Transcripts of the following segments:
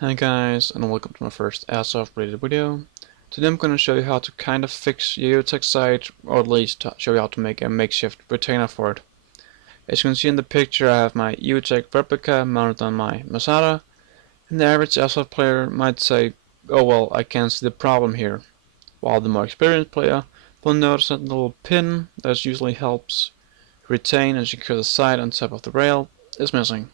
Hi guys, and welcome to my first Airsoft related video. Today I'm going to show you how to kind of fix your UTech site, or at least show you how to make a makeshift retainer for it. As you can see in the picture, I have my UTech replica mounted on my Masada, and the average Airsoft player might say, oh well, I can't see the problem here. While the more experienced player will notice that little pin that usually helps retain and secure the site on top of the rail is missing.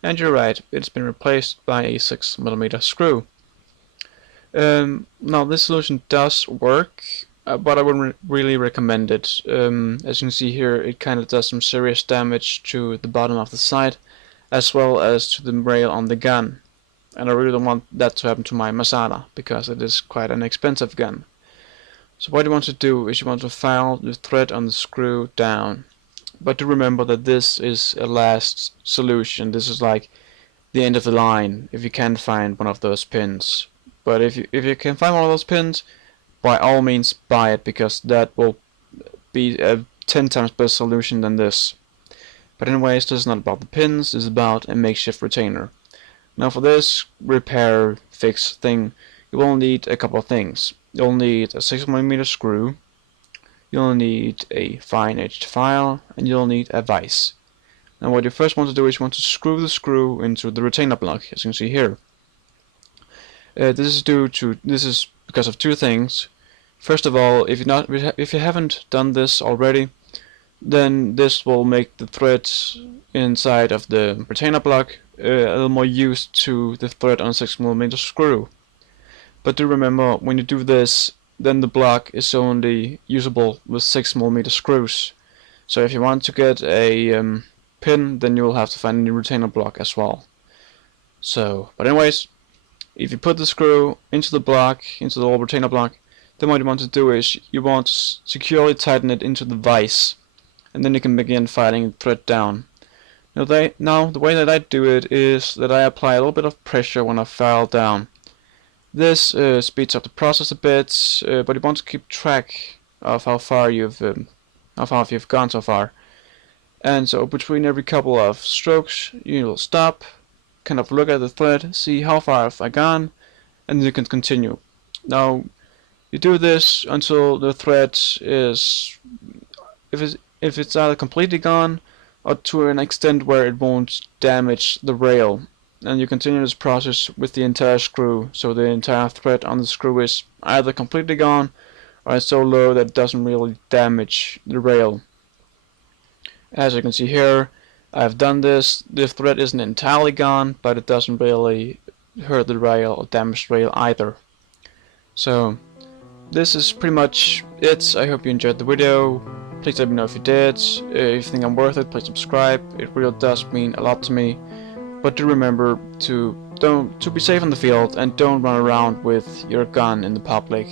And you're right, it's been replaced by a 6mm screw. Now this solution does work, but I wouldn't really recommend it. As you can see here, it kind of does some serious damage to the bottom of the sight, as well as to the rail on the gun. And I really don't want that to happen to my Masada, because it is quite an expensive gun. So what you want to do is you want to file the thread on the screw down. But do remember that this is a last solution. This is like the end of the line if you can't find one of those pins. But if you can find one of those pins, by all means buy it, because that will be a 10 times better solution than this. But anyways, this is not about the pins, this is about a makeshift retainer. Now for this repair fix thing, you will need a couple of things. You'll need a 6mm screw, you'll need a fine-edged file, and you'll need a vise. Now what you first want to do is you want to screw the screw into the retainer block, as you can see here. This is because of two things. First of all, if you haven't done this already, then this will make the thread inside of the retainer block a little more used to the thread on a 6mm screw. But do remember, when you do this, then the block is only usable with 6mm screws. So if you want to get a pin, then you will have to find a new retainer block as well. But anyways, if you put the screw into the block, into the old retainer block, then what you want to do is you want to securely tighten it into the vise, and then you can begin filing the thread down. Now the way that I do it is that I apply a little bit of pressure when I file down. This speeds up the process a bit, but you want to keep track of how far you've gone so far. And so between every couple of strokes, you'll stop, kind of look at the thread, see how far have I gone, and then you can continue. Now you do this until the thread is, if it's either completely gone or to an extent where it won't damage the rail. And you continue this process with the entire screw, so the entire thread on the screw is either completely gone or it's so low that it doesn't really damage the rail. As you can see here, I've done this. The thread isn't entirely gone, but it doesn't really hurt the rail or damage the rail either. So this is pretty much it. I hope you enjoyed the video. Please let me know if you did. If you think I'm worth it, please subscribe. It really does mean a lot to me. But do remember to be safe in the field and don't run around with your gun in the public.